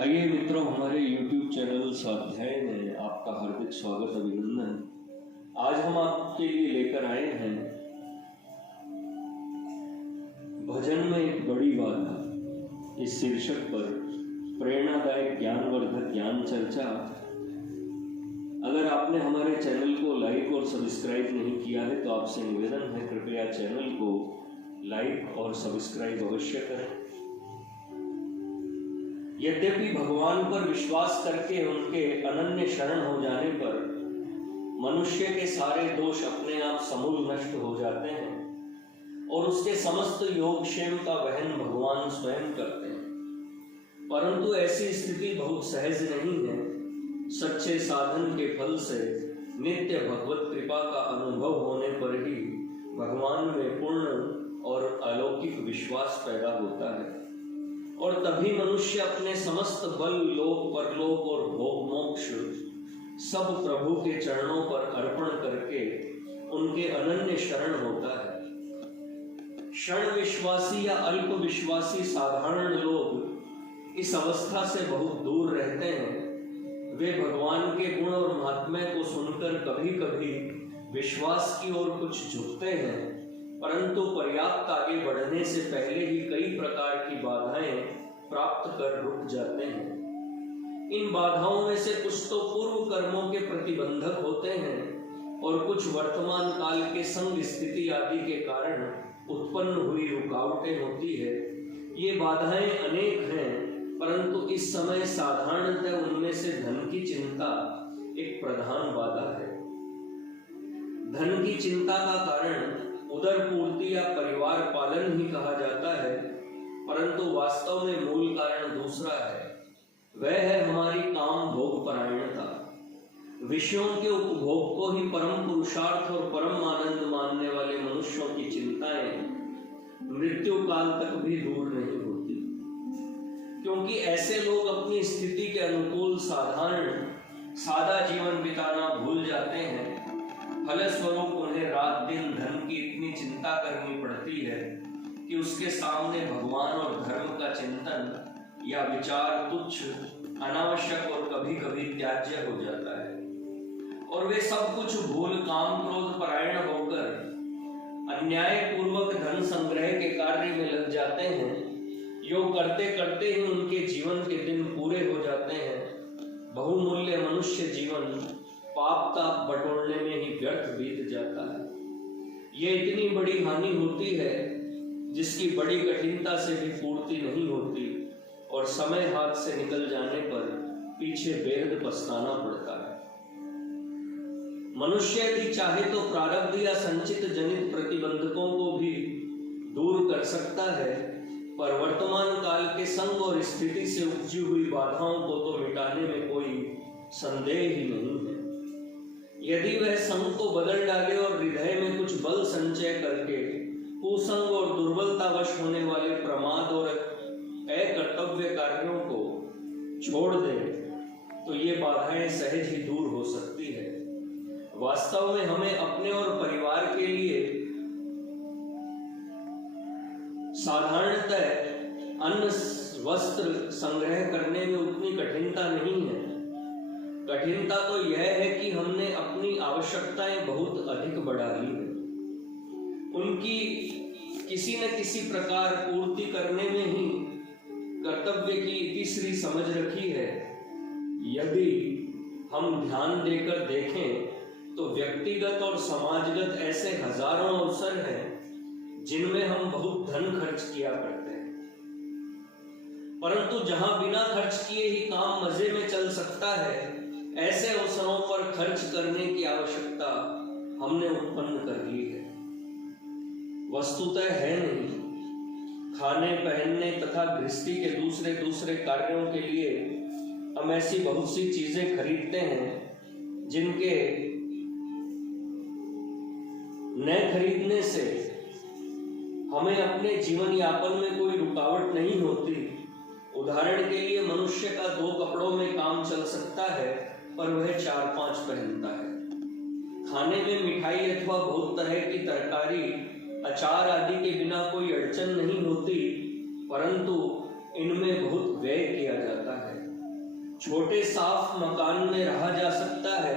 आइए मित्रों, हमारे YouTube चैनल स्वाध्याय में आपका हार्दिक स्वागत अभिनंदन। आज हम आपके लिए लेकर आए हैं भजन में एक बड़ी बाधा इस शीर्षक पर प्रेरणादायक ज्ञानवर्धक ज्ञान चर्चा। अगर आपने हमारे चैनल को लाइक और सब्सक्राइब नहीं किया है तो आपसे निवेदन है, कृपया चैनल को लाइक और सब्सक्राइब अवश्य करें। यद्यपि भगवान पर विश्वास करके उनके अनन्य शरण हो जाने पर मनुष्य के सारे दोष अपने आप समूल नष्ट हो जाते हैं और उसके समस्त योगक्षेम का वहन भगवान स्वयं करते हैं, परंतु ऐसी स्थिति बहुत सहज नहीं है। सच्चे साधन के फल से नित्य भगवत कृपा का अनुभव होने पर ही भगवान में पूर्ण और अलौकिक विश्वास पैदा होता है और तभी मनुष्य अपने समस्त बल, लोक, परलोक और भोग मोक्ष सब प्रभु के चरणों पर अर्पण करके उनके अनन्य शरण होता है। क्षण विश्वासी या अल्प विश्वासी साधारण लोग इस अवस्था से बहुत दूर रहते हैं। वे भगवान के गुण और महात्म्य को सुनकर कभी कभी विश्वास की ओर कुछ झुकते हैं, परंतु पर्याप्त आगे बढ़ने से पहले ही कई प्रकार की बाधाएं प्राप्त कर रुक जाते हैं। इन बाधाओं में से कुछ तो पूर्व कर्मों के प्रतिबंधक होते हैं और कुछ वर्तमान काल के संग स्थिति आदि के कारण उत्पन्न हुई रुकावटें होती है। ये बाधाएं अनेक हैं, परंतु इस समय साधारणतः उनमें से धन की चिंता एक प्रधान बाधा है। धन की चिंता का कारण उदर पूर्ति या परिवार पालन ही कहा जाता है, परंतु वास्तव में मूल कारण दूसरा है। वह है हमारी काम भोग परायणता। विषयों के उपभोग को ही परम पुरुषार्थ और परम आनंद मानने वाले मनुष्यों की चिंताएं मृत्यु काल तक भी दूर नहीं होती, क्योंकि ऐसे लोग अपनी स्थिति के अनुकूल सादा जीवन बिताना भूल जाते हैं। फलस्वरूप उन्हें रात दिन धन की इतनी चिंता करनी पड़ती है कि उसके सामने भगवान और धर्म का चिंतन या विचार तुच्छ, अनावश्यक और कभी कभी त्याज्य हो जाता है और वे सब कुछ भूल काम क्रोध परायण होकर अन्याय पूर्वक धन संग्रह के कार्य में लग जाते हैं। योग करते करते ही उनके जीवन के दिन पूरे हो जाते हैं। बहुमूल्य मनुष्य जीवन पाप ताप बटोरने में ही व्यर्थ बीत जाता है। ये इतनी बड़ी हानि होती है जिसकी बड़ी कठिनता से भी पूर्ति नहीं होती और समय हाथ से निकल जाने पर पीछे बेहद पछताना पड़ता है। मनुष्य यदि चाहे तो प्रारब्ध या संचित जनित प्रतिबंधकों को भी दूर कर सकता है, पर वर्तमान काल के संग और स्थिति से उपजी हुई बाधाओं को तो मिटाने में कोई संदेह ही नहीं है। यदि वह संग को बदल डाले और हृदय में कुछ बल संचय करके कुसंग और दुर्बलतावश होने वाले प्रमाद और अकर्तव्य कार्यों को छोड़ दे तो ये बाधाएं सहज ही दूर हो सकती है। वास्तव में हमें अपने और परिवार के लिए साधारणतः अन्न वस्त्र संग्रह करने में उतनी कठिनता नहीं है। कठिनता तो यह है कि हमने अपनी आवश्यकताएं बहुत अधिक बढ़ा ली है। उनकी किसी न किसी प्रकार पूर्ति करने में ही कर्तव्य की तीसरी समझ रखी है। यदि हम ध्यान देकर देखें तो व्यक्तिगत और समाजगत ऐसे हजारों अवसर हैं जिनमें हम बहुत धन खर्च किया करते हैं, परंतु जहां बिना खर्च किए ही काम मजे में चल सकता है, ऐसे अवसरों पर खर्च करने की आवश्यकता हमने उत्पन्न कर ली है। वस्तुतः है नहीं। खाने पहनने तथा गृहस्थी के दूसरे कार्यों के लिए हम ऐसी बहुत सी चीजें खरीदते हैं जिनके न खरीदने से हमें अपने जीवन यापन में कोई रुकावट नहीं होती। उदाहरण के लिए मनुष्य का 2 कपड़ों में काम चल सकता है, पर वह 4-5 पहनता है। खाने में मिठाई अथवा बहुत तरह की तरकारी, अचार आदि के बिना कोई अड़चन नहीं होती, परंतु इनमें बहुत व्यय किया जाता है। छोटे साफ मकान में रहा जा सकता है,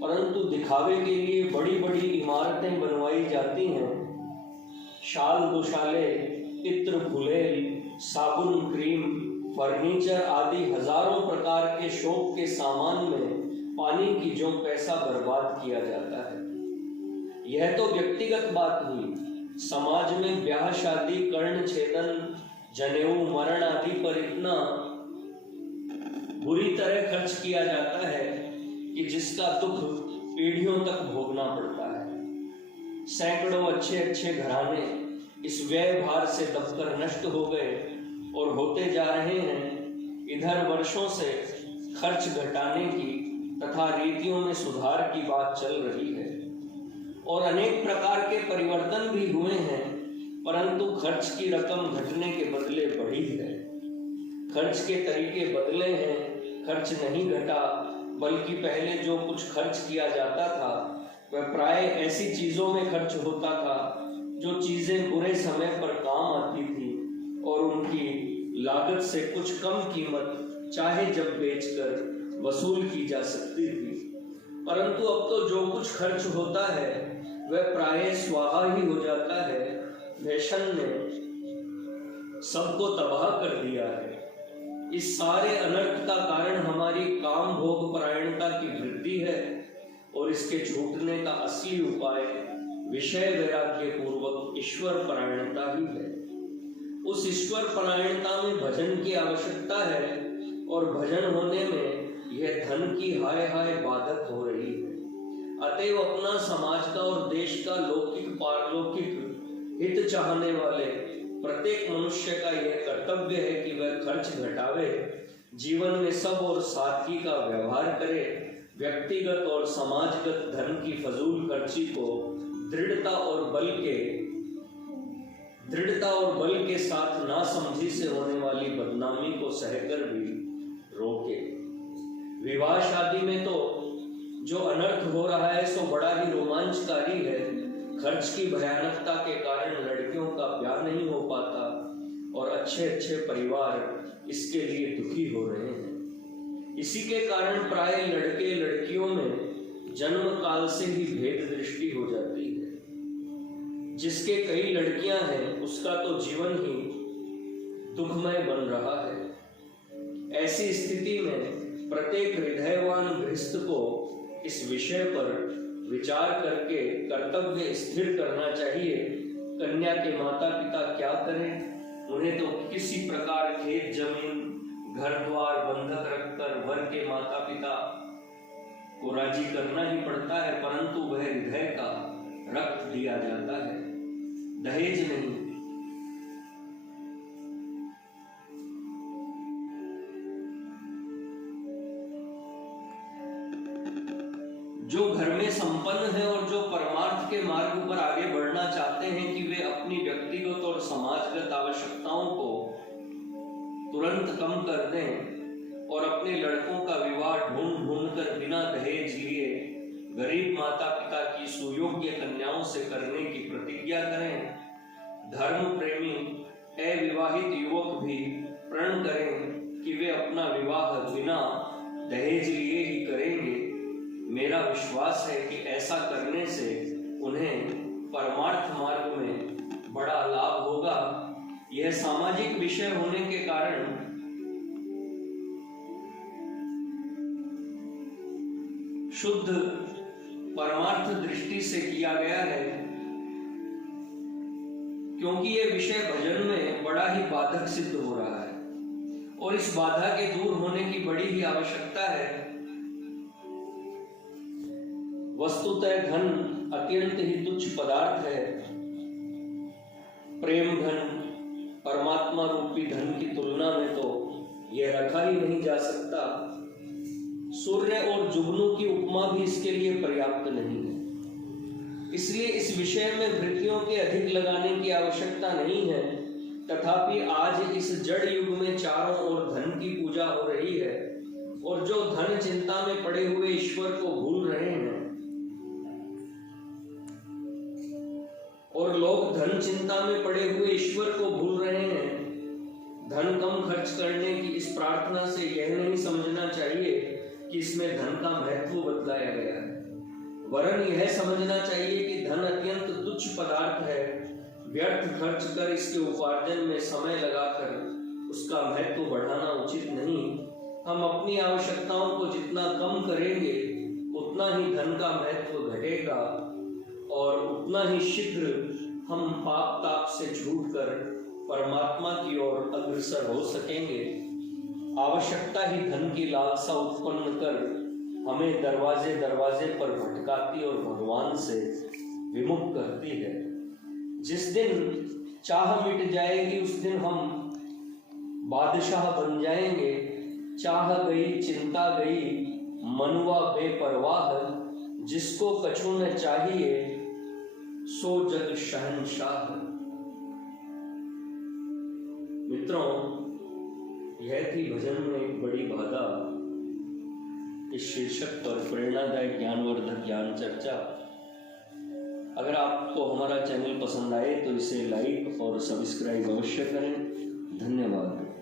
परंतु दिखावे के लिए बड़ी बड़ी इमारतें बनवाई जाती हैं। शाल दोशाले, इत्र फुलेल, साबुन, क्रीम, फर्नीचर आदि हजारों प्रकार के शौक के सामान में पानी की जो पैसा बर्बाद किया जाता है। यह तो व्यक्तिगत बात हुई। समाज में ब्याह शादी, कर्ण छेदन, जनेऊ, मरण आदि पर इतना बुरी तरह खर्च किया जाता है कि जिसका दुख पीढ़ियों तक भोगना पड़ता है। सैकड़ों अच्छे अच्छे घराने इस व्यय भार से दबकर नष्ट हो गए और होते जा रहे हैं। इधर वर्षों से खर्च घटाने की तथा रीतियों में सुधार की बात चल रही है और अनेक प्रकार के परिवर्तन भी हुए हैं, परंतु खर्च की रकम घटने के बदले बढ़ी है। खर्च के तरीके बदले हैं, खर्च नहीं घटा, बल्कि पहले जो कुछ खर्च किया जाता था वह प्राय ऐसी चीजों में खर्च होता था जो चीजें बुरे समय पर काम आती थी और उनकी लागत से कुछ कम कीमत चाहे जब बेचकर वसूल की जा सकती थी। परंतु अब तो जो कुछ खर्च होता है वह प्राय स्वाहा ही हो जाता है। फैशन ने सबको तबाह कर दिया है। इस सारे अनर्थ का कारण हमारी काम भोग परायणता की वृद्धि है और इसके छूटने का असली उपाय विषय वैराग्य पूर्वक ईश्वर परायणता ही है। उस ईश्वर परायणता में भजन की आवश्यकता है और भजन होने में यह धन की हाय हाय बाधक हो रही है। अतएव अपना समाज का और देश का लौकिक पारलौकिक हित चाहने वाले प्रत्येक मनुष्य का यह कर्तव्य है कि वह खर्च घटावे, जीवन में सब और सादगी का व्यवहार करे, व्यक्तिगत और समाजगत धन की फजूल खर्ची को दृढ़ता और बल के साथ नासमझी से होने वाली बदनामी को सहकर भी रोके। विवाह शादी में तो जो अनर्थ हो रहा है सो बड़ा ही रोमांचकारी है। खर्च की भयानकता के कारण लड़कियों का ब्याह नहीं हो पाता और अच्छे अच्छे परिवार इसके लिए दुखी हो रहे हैं। इसी के कारण प्राय लड़के लड़कियों में जन्म काल से ही भेद दृष्टि हो जाती है। जिसके कई लड़कियां हैं उसका तो जीवन ही दुखमय बन रहा है। ऐसी स्थिति में प्रत्येक हृदयवान गृहस्थ को इस विषय पर विचार करके कर्तव्य स्थिर करना चाहिए। कन्या के माता पिता क्या करें? उन्हें तो किसी प्रकार खेत जमीन घर द्वार बंधक रखकर वर के माता पिता को राजी करना ही पड़ता है, परंतु वह हृदय का रक्त दिया जाता है, दहेज नहीं। जो घर में संपन्न है और जो परमार्थ के मार्ग पर आगे बढ़ना चाहते हैं कि वे अपनी व्यक्तिगत और समाजगत आवश्यकताओं को तुरंत कम कर दें और अपने लड़कों का विवाह ढूंढ कर बिना दहेज लिए गरीब माता पिता की सुयोग्य कन्याओं से करने की प्रतिज्ञा करें। धर्म प्रेमी अविवाहित युवक भी प्रण करें कि वे अपना विवाह बिना दहेज लिए ही करेंगे। मेरा विश्वास है कि ऐसा करने से उन्हें परमार्थ मार्ग में बड़ा लाभ होगा। यह सामाजिक विषय होने के कारण शुद्ध परमार्थ दृष्टि से किया गया है, क्योंकि यह विषय भजन में बड़ा ही बाधक सिद्ध हो रहा है और इस बाधा के दूर होने की बड़ी ही आवश्यकता है। वस्तुतः धन अत्यंत ही तुच्छ पदार्थ है। प्रेम धन परमात्मा रूपी धन की तुलना में तो यह रखा ही नहीं जा सकता। सूर्य और जुगनू की उपमा भी इसके लिए पर्याप्त नहीं है। इसलिए इस विषय में वृत्तियों के अधिक लगाने की आवश्यकता नहीं है। तथापि आज इस जड़ युग में चारों ओर धन की पूजा हो रही है और जो धन चिंता में पड़े हुए ईश्वर को भूल रहे हैं और लोग धन चिंता में पड़े हुए ईश्वर को भूल रहे हैं। धन कम खर्च करने की इस प्रार्थना से यह नहीं समझना चाहिए कि इसमें धन का महत्व बतलाया गया है, वरन यह समझना चाहिए कि धन अत्यंत तुच्छ पदार्थ है। व्यर्थ खर्च कर इसके उपार्जन में समय लगाकर उसका महत्व बढ़ाना उचित नहीं। हम अपनी आवश्यकताओं को जितना कम करेंगे उतना ही धन का महत्व घटेगा और उतना ही शीघ्र हम पाप ताप से छूटकर परमात्मा की ओर अग्रसर हो सकेंगे। आवश्यकता ही धन की लालसा उत्पन्न कर हमें दरवाजे दरवाजे पर भटकाती और भगवान से विमुख करती है। जिस दिन चाह मिट जाएगी उस दिन हम बादशाह बन जाएंगे। चाह गई चिंता गई मनुआ बेपरवाह, जिसको कछु न चाहिए सो जग शहंशाह। मित्रों, यह थी भजन में एक बड़ी बाधा इस शीर्षक पर प्रेरणादायक ज्ञानवर्धक ज्ञान चर्चा। अगर आपको हमारा चैनल पसंद आए तो इसे लाइक और सब्सक्राइब अवश्य करें। धन्यवाद।